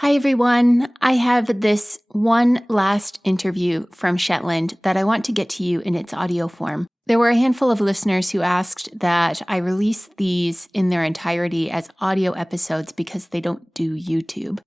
Hi everyone. I have this one last interview from Shetland that I want to get to you in its audio form. There were a handful of listeners who asked that I release these in their entirety as audio episodes because they don't do YouTube.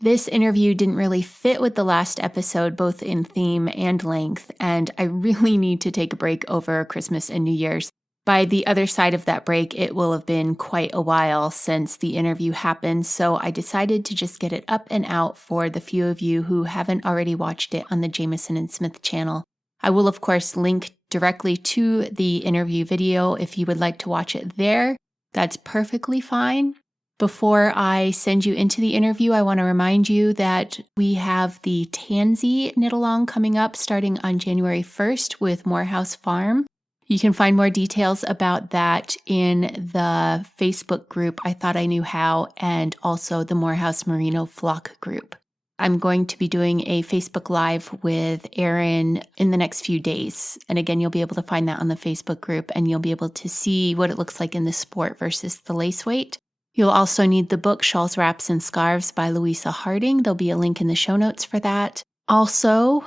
This interview didn't really fit with the last episode, both in theme and length, and I really need to take a break over Christmas and New Year's. By the other side of that break, it will have been quite a while since the interview happened, so I decided to just get it up and out for the few of you who haven't already watched it on the Jamieson and Smith channel. I will, of course, link directly to the interview video if you would like to watch it there. That's perfectly fine. Before I send you into the interview, I want to remind you that we have the Tansy knit-along coming up starting on January 1st with Morehouse Farm. You can find more details about that in the Facebook group, I Thought I Knew How, and also the Morehouse Merino Flock group. I'm going to be doing a Facebook Live with Erin in the next few days. And again, you'll be able to find that on the Facebook group, and you'll be able to see what it looks like in the sport versus the lace weight. You'll also need the book Shawls, Wraps, and Scarves by Louisa Harding. There'll be a link in the show notes for that. Also,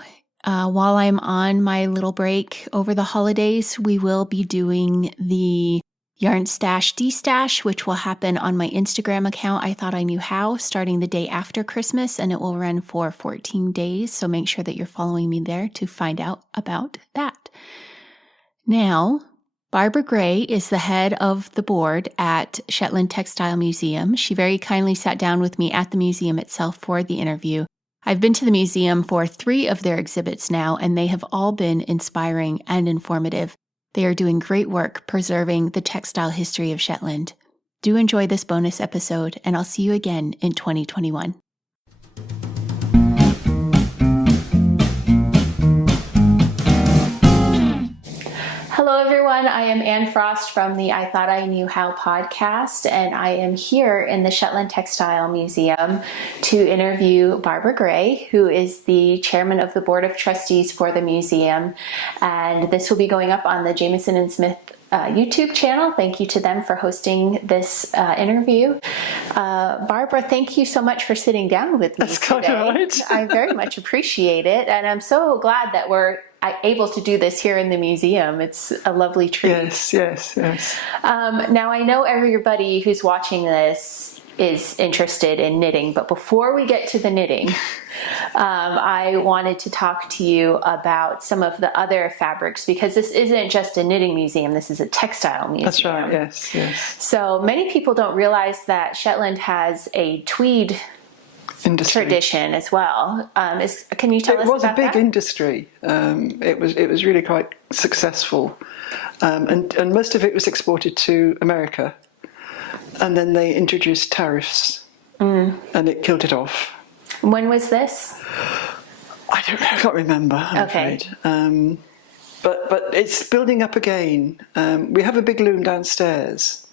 while I'm on my little break over the holidays, we will be doing the Yarn Stash Destash, which will happen on my Instagram account, I Thought I Knew How, starting the day after Christmas, and it will run for 14 days, so make sure that you're following me there to find out about that. Now, Barbara Gray is the head of the board at Shetland Textile Museum. She very kindly sat down with me at the museum itself for the interview. I've been to the museum for 3 of their exhibits now, and they have all been inspiring and informative. They are doing great work preserving the textile history of Shetland. Do enjoy this bonus episode, and I'll see you again in 2021. Hello, everyone. I am Anne Frost from the I Thought I Knew How podcast, and I am here in the Shetland Textile Museum to interview Barbara Gray, who is the chairman of the board of trustees for the museum. And this will be going up on the Jamieson and Smith YouTube channel. Thank you to them for hosting this interview. Barbara, thank you so much for sitting down with me today. That's quite right. I very much appreciate it, and I'm so glad that we're able to do this here in the museum. It's a lovely treat. Yes. Now, I know everybody who's watching this is interested in knitting, but before we get to the knitting, I wanted to talk to you about some of the other fabrics, because this isn't just a knitting museum, this is a textile museum. That's right, yes. So many people don't realize that Shetland has a tweed industry tradition as well. Can you tell us about that? It was a big industry. It was really quite successful, and most of it was exported to America, and then they introduced tariffs, and it killed it off. When was this? I can't remember. I'm afraid. But it's building up again. We have a big loom downstairs,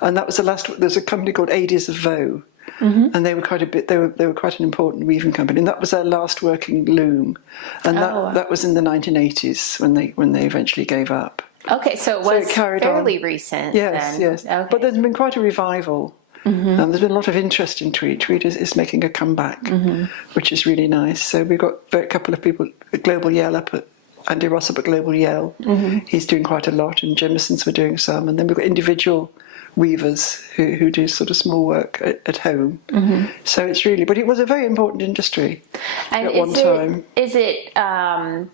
and that was the last. There's a company called Adies of Vaux. And they were quite a bit. They were quite an important weaving company, and that was their last working loom, and that was in the 1980s when they eventually gave up. Okay, so it was fairly recent. Yes. Okay. But there's been quite a revival. There's been a lot of interest in tweed. Tweed is making a comeback, which is really nice. So we've got a couple of people at Global Yell up at Andy Ross up at Global Yell. He's doing quite a lot, and Jamieson's were doing some, and then we've got individual weavers who do sort of small work at home. So it's really, but it was a very important industry at one time. Is it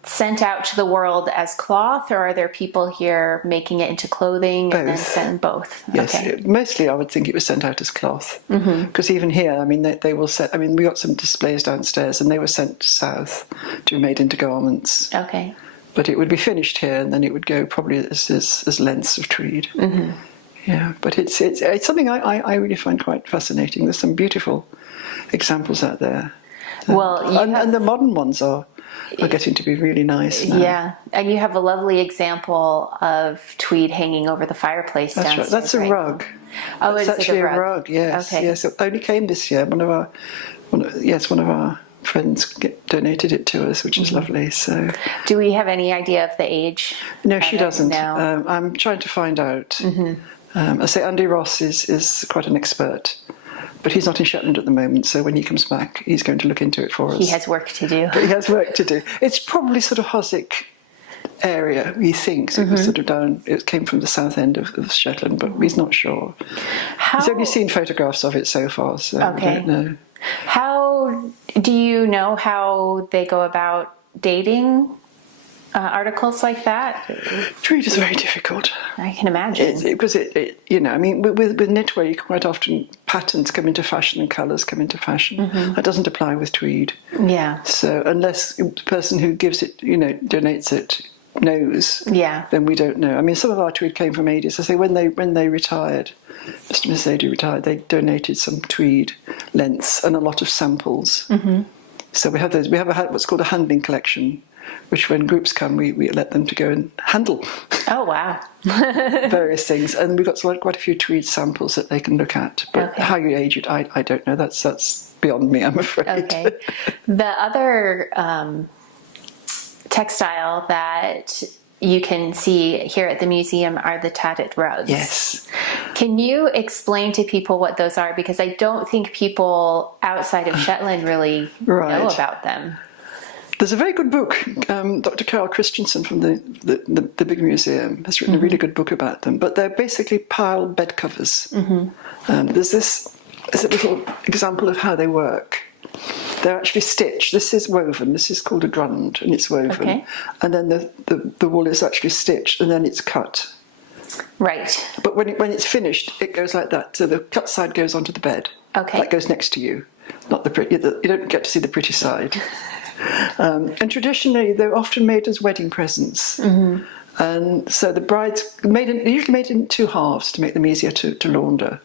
sent out to the world as cloth, or are there people here making it into clothing? Both. And then sent both? Yes, okay. Mostly I would think it was sent out as cloth, because even here, I mean, they will set. I mean, we got some displays downstairs, and they were sent south to be made into garments. Okay. But it would be finished here, and then it would go probably as lengths of tweed. Yeah, but it's something I really find quite fascinating. There's some beautiful examples out there. Well, and the modern ones are getting to be really nice now. Yeah, and you have a lovely example of tweed hanging over the fireplace downstairs. Right. That's a rug. Oh, it's actually a rug. Yes. Okay. Yes, it only came this year. One of our friends donated it to us, which is lovely. So, do we have any idea of the age? No, she doesn't. No. I'm trying to find out. I say Andy Ross is quite an expert But he's not in Shetland at the moment, so when he comes back, he's going to look into it for us. He has work to do. But he has work to do. It's probably sort of Hossick area, he thinks. It was sort of down, it came from the south end of Shetland, but he's not sure. He's only seen photographs of it so far, so I don't know. How do you know how they go about dating articles like that? Tweed is very difficult. I can imagine. Because you know, I mean, with knitwear, quite often patterns come into fashion and colours come into fashion. That doesn't apply with tweed. Yeah. So unless the person who gives it, you know, donates it, knows, then we don't know. I mean, some of our tweed came from Adis. I say when they retired, Mr. and Mrs. Ady retired, they donated some tweed lengths and a lot of samples. So we have those. We have what's called a handling collection, which when groups come, we let them to go and handle. Oh, wow. various things. And we've got quite a few tweed samples that they can look at. But how you age it, I don't know. That's beyond me, I'm afraid. Okay. The other textile that you can see here at the museum are the Tattered Rugs. Yes. Can you explain to people what those are? Because I don't think people outside of Shetland really know about them. There's a very good book. Dr. Carol Christensen from the big museum has written a really good book about them. But they're basically pile bed covers. There's a little example of how they work. They're actually stitched. This is woven. This is called a grund, and it's woven. Okay. And then the wool is actually stitched, and then it's cut. Right. But when it's finished, it goes like that. So the cut side goes onto the bed. Okay. That goes next to you, not the pretty. You don't get to see the pretty side. And traditionally, they're often made as wedding presents. And so the brides they're usually made in two halves to make them easier to launder.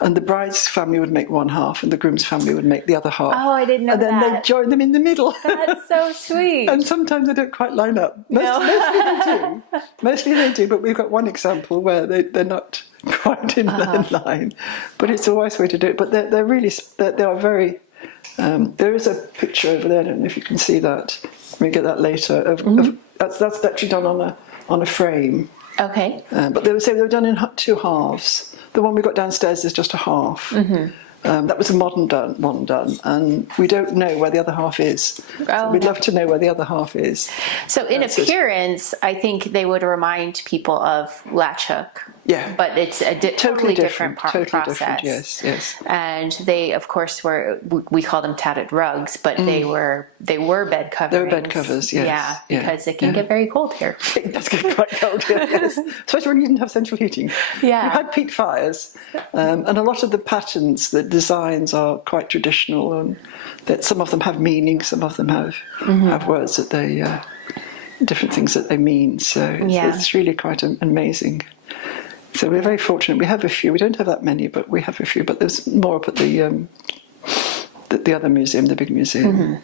And the bride's family would make one half, and the groom's family would make the other half. Oh, I didn't know that. And then they'd join them in the middle. That's so sweet. And sometimes they don't quite line up. Mostly they do. Mostly they do, but we've got one example where they're not quite in line. But it's a wise way to do it. But they are very... there is a picture over there. I don't know if you can see that. We get that later. That's actually done on a frame. Okay. But they were done in two halves. The one we got downstairs is just a half. That was a modern one done, and we don't know where the other half is. So we'd love to know where the other half is. So in appearance, I think they would remind people of latch hook. Yeah. But it's a totally different process. Different, yes. And they, of course, we call them tattered rugs, but they were bed covers. They were bed covers, yes. Yeah, because it can get very cold here. It does get quite cold here, yes. Especially when you didn't have central heating. Yeah. You had peat fires, and a lot of the patterns, the designs are quite traditional, and that some of them have meaning, some of them have words that they, different things that they mean. So it's really quite amazing. So we're very fortunate. We have a few. We don't have that many, but we have a few. But there's more up at the other museum, the big museum.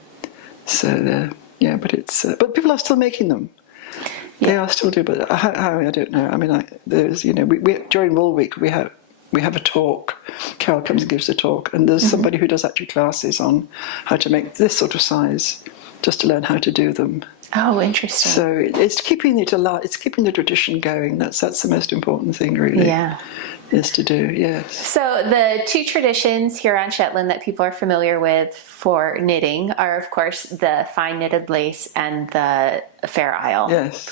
So but it's but people are still making them. Yeah. They are still doing. But how I don't know. I mean, there's we during Wool Week we have a talk. Carol comes and gives a talk, and there's somebody who does actually classes on how to make this sort of size, just to learn how to do them. Oh, interesting. So it's keeping it alive. It's keeping the tradition going. That's the most important thing, really. Yeah, is to do. Yes. So the two traditions here on Shetland that people are familiar with for knitting are, of course, the fine knitted lace and the Fair Isle. Yes.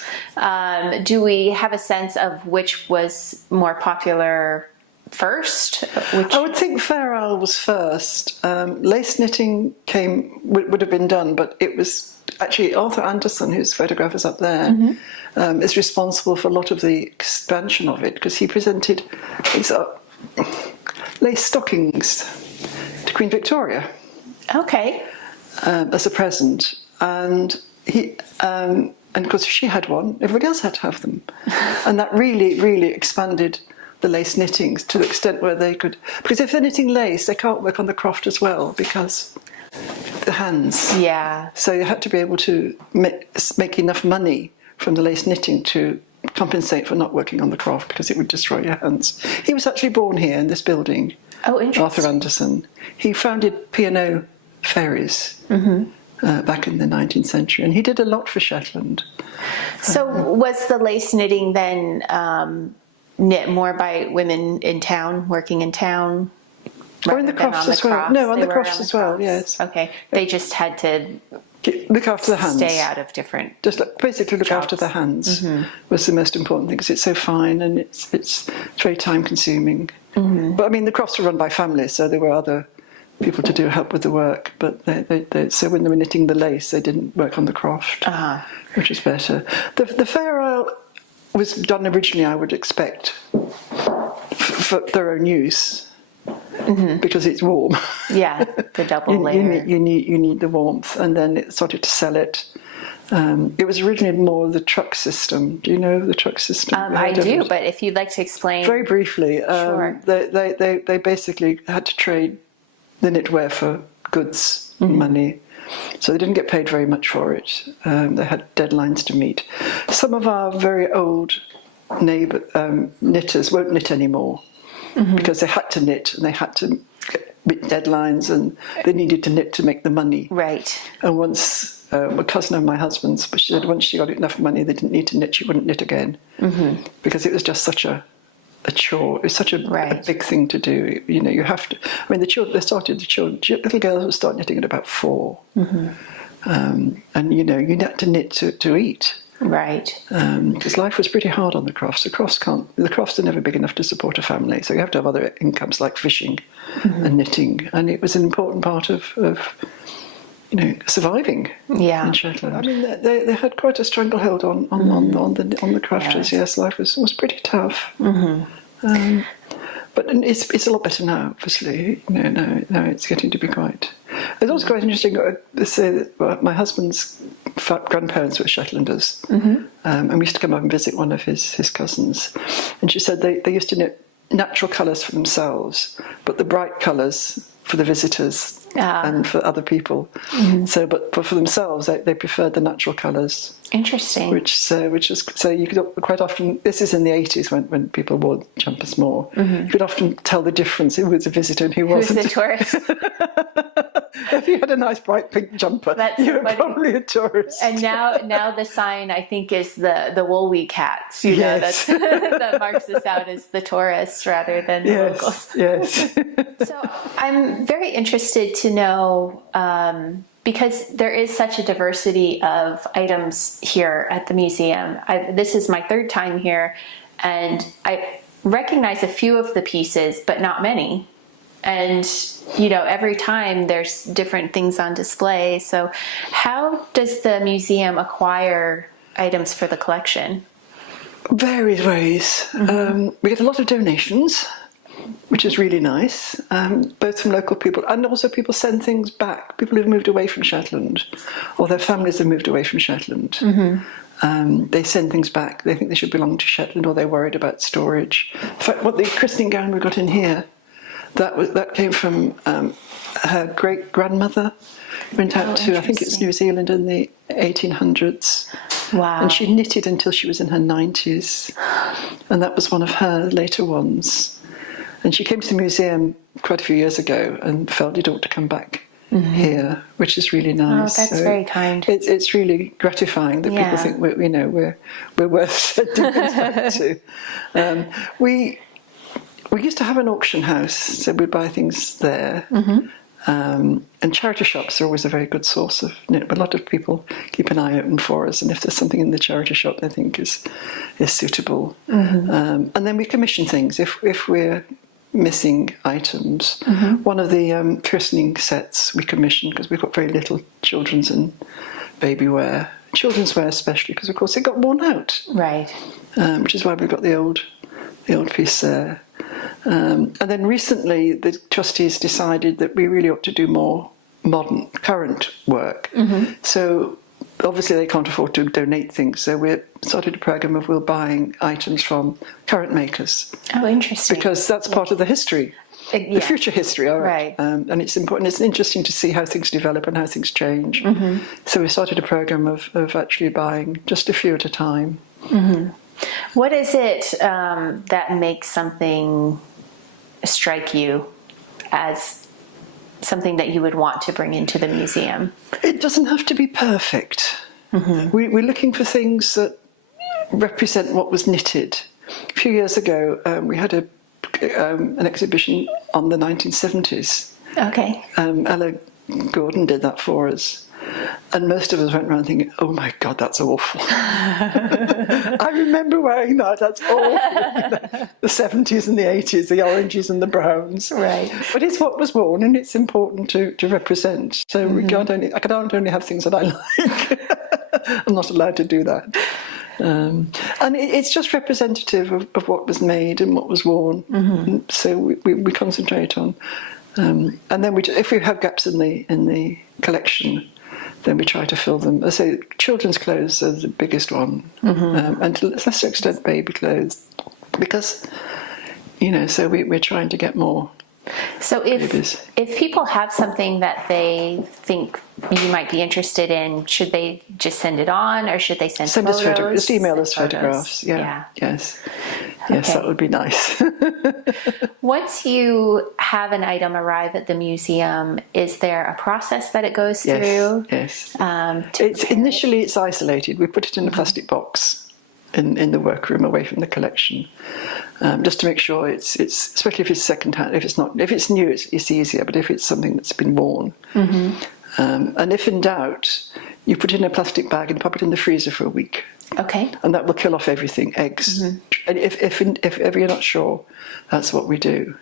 Do we have a sense of which was more popular first? I would think Fair Isle was first. Lace knitting would have been done, but it was actually Arthur Anderson, whose photograph is up there, is responsible for a lot of the expansion of it, because he presented these lace stockings to Queen Victoria. Okay. As a present, and and of course she had one, everybody else had to have them, and that really expanded the lace knittings to the extent where they could, because if they're knitting lace, they can't work on the croft as well because the hands. Yeah. So you had to be able to make enough money from the lace knitting to compensate for not working on the croft, because it would destroy your hands. He was actually born here in this building. Oh, interesting. Arthur Anderson. He founded P&O Ferries back in the 19th century, and he did a lot for Shetland. So was the lace knitting then knit more by women in town, working in town? Or in the crofts as well. No, on the crofts as well, yes. Okay. They just had to look after the hands. Stay out of different basically look jobs. after the hands was the most important thing, because it's so fine and it's very time consuming. But I mean, the crofts were run by families, so there were other people to help with the work. But so when they were knitting the lace, they didn't work on the croft, which was better. The Fair Isle was done originally, I would expect, for their own use. Because it's warm. Yeah, the double layer. You need the warmth, and then it started to sell it. It was originally more the truck system. Do you know the truck system? I do, but if you'd like to explain very briefly, sure. They basically had to trade the knitwear for goods and money, so they didn't get paid very much for it. They had deadlines to meet. Some of our very old neighbour knitters won't knit anymore. Because they had to knit and they had to meet deadlines, and they needed to knit to make the money. Right. And once a cousin of my husband's, but she said once she got enough money, they didn't need to knit. She wouldn't knit again because it was just such a chore. It was such a big thing to do. You know, you have to. I mean, little girls would start knitting at about 4, and you know, you had to knit to eat. Right. Because life was pretty hard on the crofts. The crofts are never big enough to support a family, so you have to have other incomes like fishing and knitting, and it was an important part of surviving in Shetland. I mean, they had quite a stranglehold on the crafters. Yes, life was pretty tough. But it's a lot better now, obviously. Now it's getting to be quite. It's also quite interesting to say that my husband's grandparents were Shetlanders, and we used to come up and visit one of his cousins, and she said they used to knit natural colours for themselves, but the bright colours for the visitors and for other people. So, but for themselves, they preferred the natural colours. Interesting. Which is so you could quite often. This is in the 80s when people wore jumpers more. You could often tell the difference who was a visitor and who wasn't. Who's the tourist? If you had a nice bright pink jumper, you were probably a tourist. And now the sign, I think, is the woolly cats. You know, that marks us out as the tourists rather than the locals. Yes. So I'm very interested to know, because there is such a diversity of items here at the museum. This is my 3rd time here, and I recognize a few of the pieces, but not many. And, you know, every time there's different things on display. So how does the museum acquire items for the collection? Various ways. We get a lot of donations, which is really nice, both from local people, and also people send things back. People who've moved away from Shetland, or their families have moved away from Shetland. They send things back. They think they should belong to Shetland, or they're worried about storage. In fact, what the christening gown we got in here, that came from her great grandmother. Went out to, I think it's New Zealand in the 1800s. Wow. And she knitted until she was in her 90s, and that was one of her later ones. And she came to the museum quite a few years ago and felt it ought to come back here, which is really nice. Oh, that's very kind. It's really gratifying that people think we're worth sending things back to. We used to have an auction house, so we'd buy things there. And charity shops are always a very good source of knit. A lot of people keep an eye open for us, and if there's something in the charity shop they think is suitable, and then we commission things if we're missing items. One of the christening sets we commissioned, because we've got very little children's and baby wear, children's wear especially, because of course it got worn out. Right. Which is why we've got the old piece there. And then recently the trustees decided that we really ought to do more modern, current work. So obviously they can't afford to donate things, so we started a programme of buying items from current makers. Oh, interesting. Because that's part of the history, the future history, all right. And it's important, it's interesting to see how things develop and how things change. So we started a programme of actually buying just a few at a time. What is it that makes something strike you as something that you would want to bring into the museum? It doesn't have to be perfect. We're looking for things that represent what was knitted. A few years ago, we had an exhibition on the 1970s. Okay. Ella Gordon did that for us. And most of us went around thinking, oh my God, that's awful. I remember wearing that, that's awful. The 70s and the 80s, the oranges and the browns. Right. But it's what was worn, and it's important to represent. So I can't only have things that I like. I'm not allowed to do that. And it's just representative of what was made and what was worn. So we concentrate on. And then if we have gaps in the collection, then we try to fill them. I say children's clothes are the biggest one, and to a lesser extent baby clothes, because so we're trying to get more. So if people have something that they think you might be interested in, should they just send it on, or should they send photos? Just email us photographs. Yeah. Yes. Okay. Yes, that would be nice. Once you have an item arrive at the museum, is there a process that it goes through? Yes. Initially, it's isolated. We put it in a plastic box in the workroom away from the collection, just to make sure it's especially if it's second-hand. If it's new, it's easier. But if it's something that's been worn, and if in doubt, you put it in a plastic bag and pop it in the freezer for a week. Okay. And that will kill off everything, eggs. And if ever you're not sure, that's what we do.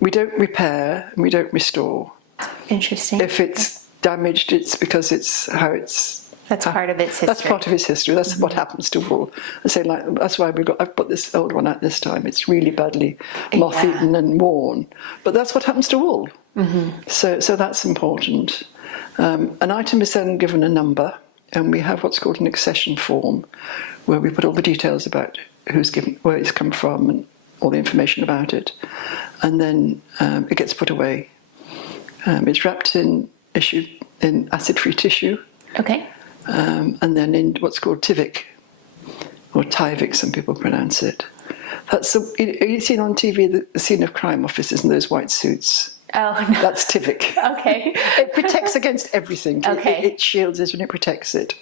We don't repair and we don't restore. Interesting. If it's damaged, it's because that's part of its history. That's part of its history. That's what happens to wool. I say, that's why I've put this old one out this time. It's really badly moth-eaten and worn. But that's what happens to wool. So that's important. An item is then given a number, and we have what's called an accession form, where we put all the details about where it's come from, and all the information about it. And then it gets put away. It's wrapped in acid-free tissue. Okay. And then in what's called Tivik, or Tyvek, some people pronounce it. That's you've seen on TV the scene of crime officers in those white suits. Oh, no. That's Tivik. Okay. It protects against everything. Okay. It shields it and it protects it.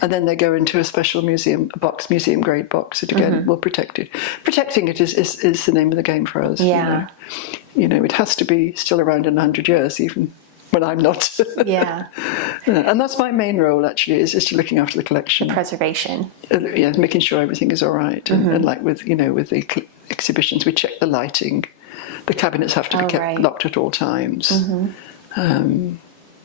And then they go into a special museum grade box. It again will protect it. Protecting it is the name of the game for us. Yeah. It has to be still around in 100 years, even when I'm not. Yeah. And that's my main role, actually, is to looking after the collection. Preservation. Making sure everything is all right. And like with the exhibitions, we check the lighting. The cabinets have to be kept locked at all times.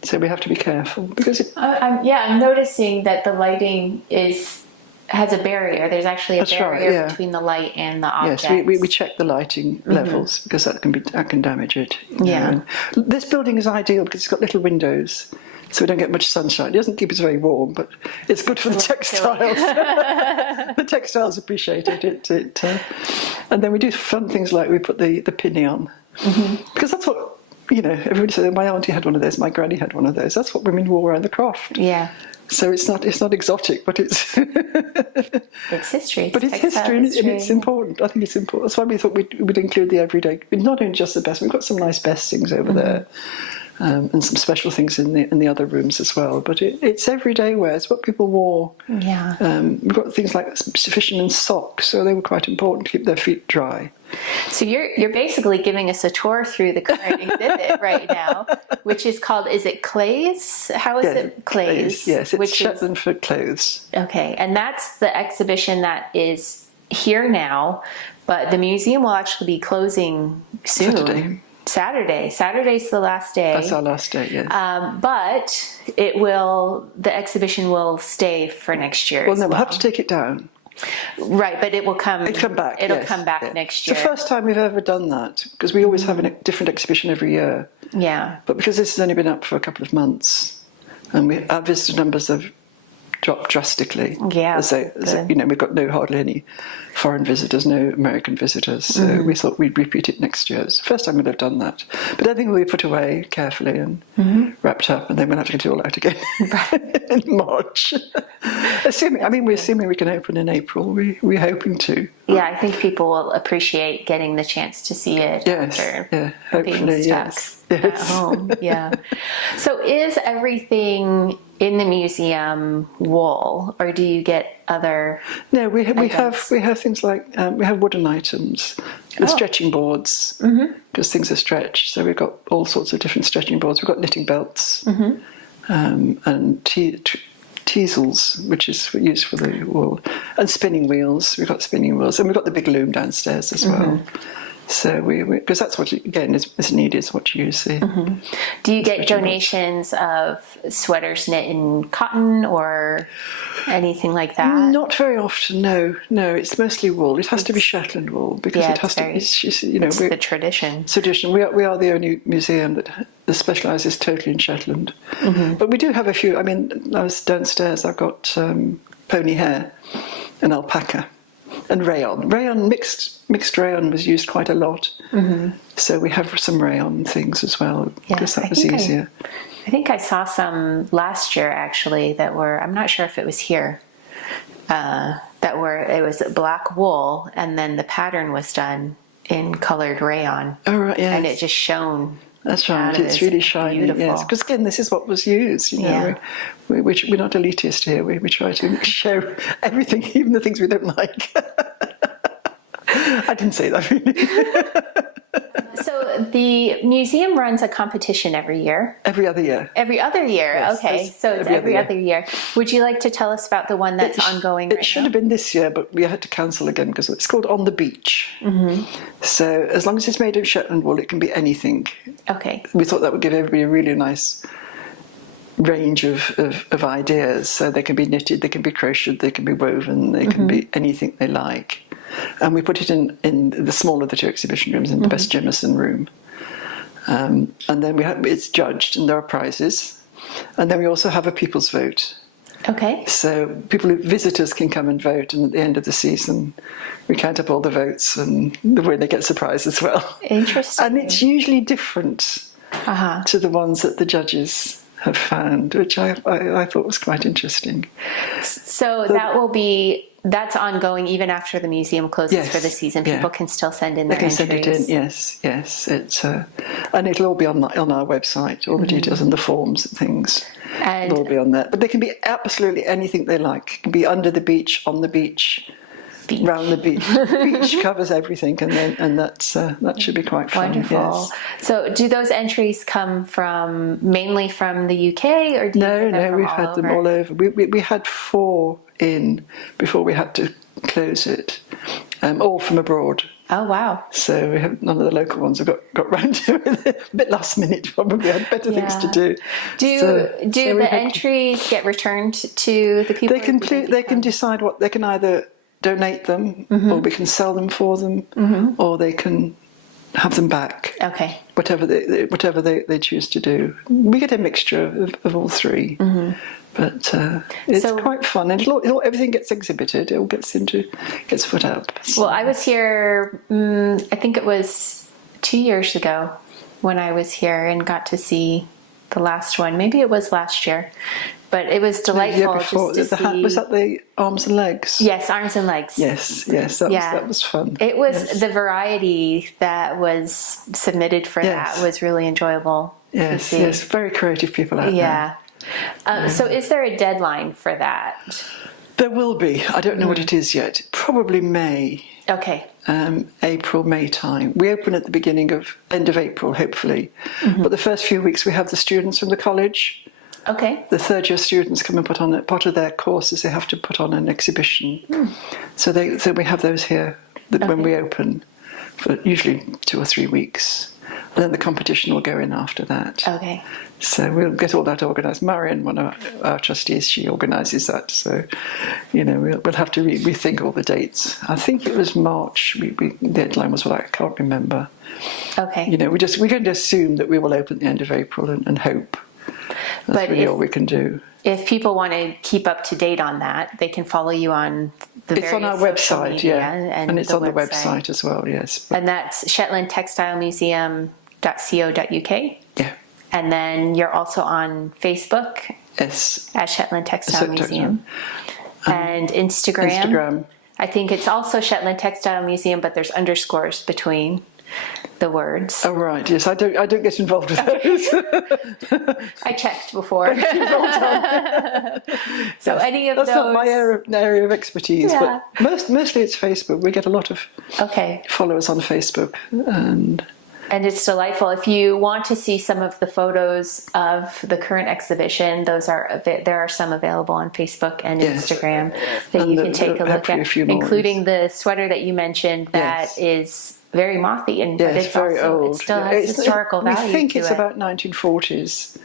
So we have to be careful because I'm noticing that the lighting has a barrier. There's actually a barrier between the light and the objects. Yes, we check the lighting levels because that can damage it. And this building is ideal because it's got little windows, so we don't get much sunshine. It doesn't keep us very warm, but it's good for the textiles. The textiles appreciate it. And then we do fun things like we put the pinny on, because that's what everybody says. My auntie had one of those. My granny had one of those. That's what women wore around the croft. Yeah. So it's not exotic, but it's it's history. But it's history, and it's important. I think it's important. That's why we thought we'd include the everyday. Not only just the best. We've got some nice best things over there. And some special things in the other rooms as well. But it's everyday wear. It's what people wore. Yeah. We've got things like fishermen's socks, so they were quite important to keep their feet dry. So you're basically giving us a tour through the current exhibit right now, which is called, is it Clays? How is it? Clays. Yes, it's Shetland for clothes. Okay, and that's the exhibition that is here now, but the museum will actually be closing soon. Saturday's the last day. That's our last day, yes. But the exhibition will stay for next year. Well, no, we'll have to take it down. Right, but it'll come back. It'll come back next year. It's the first time we've ever done that, because we always have a different exhibition every year. Yeah. But because this has only been up for a couple of months, and our visitor numbers have dropped drastically. Yeah. We've got hardly any foreign visitors, no American visitors. So we thought we'd repeat it next year. It's the first time we'd have done that. But everything will be put away carefully and wrapped up, and then we'll have to get it all out again in March. We're assuming we can open in April. We're hoping to. Yeah, I think people will appreciate getting the chance to see it after being stuck at home. Yeah. So is everything in the museum wool, or do you get other? No, we have things like we have wooden items, and stretching boards, because things are stretched. So we've got all sorts of different stretching boards. We've got knitting belts, and teasels, which is used for the wool, and spinning wheels. We've got spinning wheels, and we've got the big loom downstairs as well. So because that's what again is needed, is what you use. Do you get donations of sweaters knit in cotton or anything like that? Not very often. No. It's mostly wool. It has to be Shetland wool because it has to. It's the tradition. Tradition. We are the only museum that specialises totally in Shetland. But we do have a few. I mean, I was downstairs. I've got pony hair and alpaca. And rayon. Mixed rayon was used quite a lot. So we have some rayon things as well, because that was easier. I think I saw some last year, actually, that were, I'm not sure if it was here, it was black wool, and then the pattern was done in colored rayon. Oh, right, yes. And it just shone. That's right. It's really shiny. Beautiful. Yes, because again, this is what was used. You know, we're not elitist here. We try to show everything, even the things we don't like. I didn't say that really. So the museum runs a competition every year. Every other year. Every other year. Yes, okay, so it's every other year. Would you like to tell us about the one that's ongoing? It should have been this year, but we had to cancel again because it's called On the Beach. So as long as it's made of Shetland wool, it can be anything. Okay. We thought that would give everybody a really nice range of ideas. So they can be knitted, they can be crocheted, they can be woven, they can be anything they like. And we put it in the smaller of the two exhibition rooms, in the best Jamieson room. And then it's judged, and there are prizes. And then we also have a people's vote. Okay. So visitors can come and vote, and at the end of the season, we count up all the votes, and the winner gets a prize as well. Interesting. And it's usually different to the ones that the judges have found, which I thought was quite interesting. So that's ongoing even after the museum closes for the season. People can still send in their entries. They can send it in, yes. It's and it'll all be on our website, all the details and the forms and things. And it'll all be on there. But they can be absolutely anything they like. It can be under the beach, on the beach. Round the beach. Beach covers everything, and that should be quite fun. Wonderful. Yes. So, do those entries come mainly from the UK, or do you get them from we've had them all over. We had 4 in before we had to close it, all from abroad. Oh wow! So we have none of the local ones have got round to it. A bit last minute, probably had better things to do. Do the entries get returned to the people? They can decide what they can either donate them, or we can sell them for them, or they can have them back. Okay. Whatever they choose to do. We get a mixture of all three, but it's quite fun, and everything gets exhibited. It all gets put up. So. Well, I was here. I think it was 2 years ago when I was here and got to see the last one. Maybe it was last year. But it was delightful just to see. Was that the arms and legs? Yes, arms and legs. Yes, that was fun. It was the variety that was submitted for that was really enjoyable. Yes, very creative people out there. So is there a deadline for that? There will be. I don't know what it is yet. Probably May. Okay. April, May time. We open at the end of April, hopefully. But the first few weeks we have the students from the college. Okay. The third year students come and put on part of their courses. They have to put on an exhibition. So we have those here when we open for usually 2 or 3 weeks. And then the competition will go in after that. Okay. So we'll get all that organised. Marion, one of our trustees, she organises that. So, we'll have to rethink all the dates. I think it was March. The deadline was I can't remember. Okay. We're going to assume that we will open at the end of April and hope. That's really all we can do. If people want to keep up to date on that, they can follow you on the various on our website, media, and it's on the website as well, yes. And that's Shetland Textile Museum.co.uk. Yeah. And then you're also on Facebook. Yes. At Shetland Textile Museum. And Instagram. I think it's also Shetland Textile Museum, but there's underscores between. the words. Oh right, yes. I don't get involved with those. I checked before. So Yes, any of that's those. not my area of expertise, Yeah. but mostly it's Facebook. We get a lot of followers on Facebook, And it's delightful. If you want to see some of the photos of the current exhibition, there are some available on Facebook and Instagram that you can take a look at, including the sweater that you mentioned that is very mothy, but it's very also, old. it still has historical value. We think to it's it. about 1940s.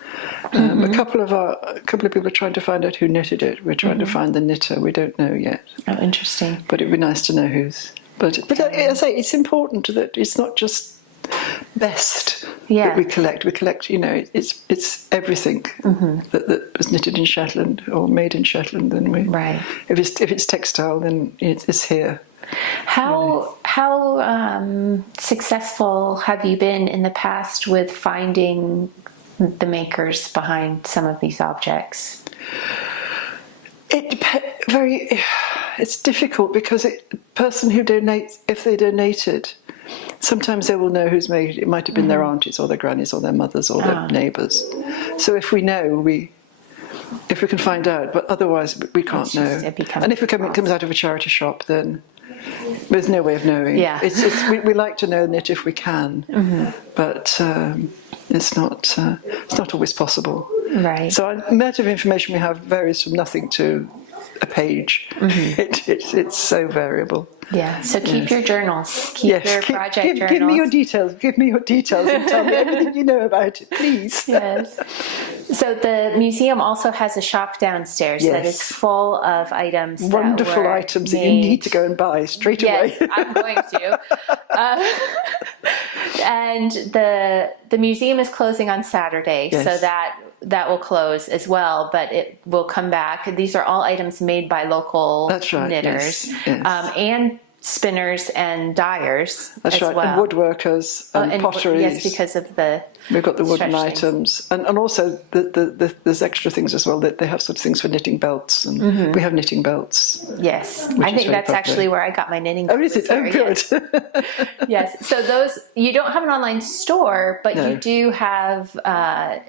A couple of people are trying to find out who knitted it. We're trying to find the knitter. We don't know yet. Oh, interesting. But it'd be nice to know who's. But as I say, it's important that it's not just best that we collect. We collect, it's everything that was knitted in Shetland or made in Shetland. Then if it's textile, then it's here. How successful have you been in the past with finding the makers behind some of these objects? It's difficult because the person who donates, if they donated, sometimes they will know who's made it. It might have been their aunties or their grannies or their mothers or their neighbours. So if we know, if we can find out, but otherwise we can't know. And if it comes out of a charity shop, then there's no way of knowing. We like to know it if we can, but it's not always possible. Right. So the amount of information we have varies from nothing to a page. It's so variable. Yeah. So keep your journals. Keep your project journals. Give me your details. Give me your details and tell me everything you know about it, please. Yes. So the museum also has a shop downstairs that is full of items. Wonderful items that you need to go and buy straight away. Yes, I'm going to. And the museum is closing on Saturday, so that will close as well, but it will come back. These are all items made by local knitters, and spinners and dyers as well. And woodworkers and potteries. Yes, because of we've got the wooden items, and also there's extra things as well. That they have sort of things for knitting belts, and we have knitting belts. Yes, I think that's actually where I got my knitting belts. Oh, is it? Oh, good. Yes. So those, you don't have an online store, but you do have,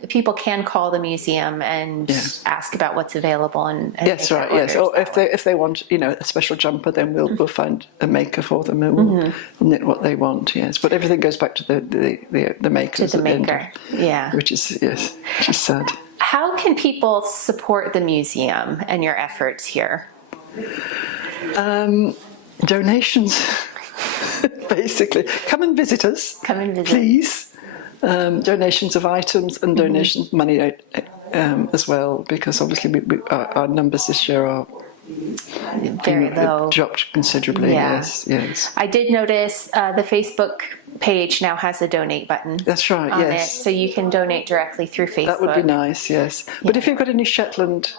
people can call the museum and ask about what's available. And yes, right. Yes. Or if they want, a special jumper, then we'll find a maker for them and we'll knit what they want. Yes. But everything goes back to the makers. To the maker. Which is sad. How can people support the museum and your efforts here? Donations. Basically, come and visit us. Come and visit, please. Donations of items and donations of money as well, because obviously our numbers this year are very low. Dropped considerably. Yes. I did notice the Facebook page now has a donate button. That's right. On it, so you can donate directly through Facebook. That would be nice. Yes. But if you've got any Shetland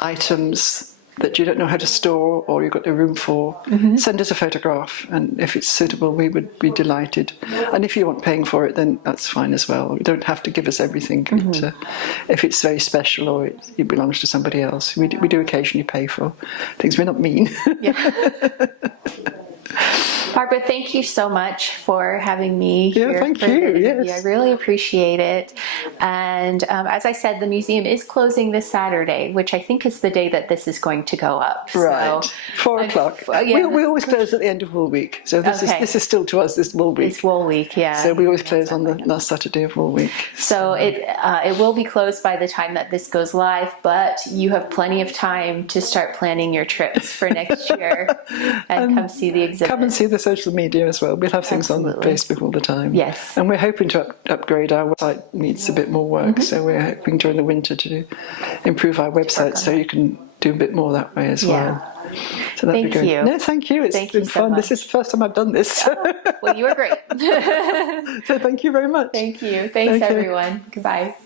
items that you don't know how to store or you've got no room for, send us a photograph, and if it's suitable we would be delighted. And if you want paying for it, then that's fine as well. You don't have to give us everything. If it's very special or it belongs to somebody else, we do occasionally pay for things. We're not mean. Barbara, thank you so much for having me here. Thank you. Yes. I really appreciate it. And as I said, the museum is closing this Saturday, which I think is the day that this is going to go up. Right, so, 4 o'clock. We always close at the end of Wool Week, so this is still to us this Wool Week. It's Wool Week, So we always close on the last Saturday of Wool Week. So it will be closed by the time that this goes live, but you have plenty of time to start planning your trips for next year and come see the exhibit. Come and see the social media as well. We'll have things on Facebook all the time. Yes. And we're hoping to upgrade our website. Needs a bit more work, so we're hoping during the winter to improve our website so you can do a bit more that way as well. So that'd be good. You. No, thank you. It's been fun. This is the first time I've done this. Well, you were great. So thank you very much. Thank you. Thanks, everyone. Goodbye.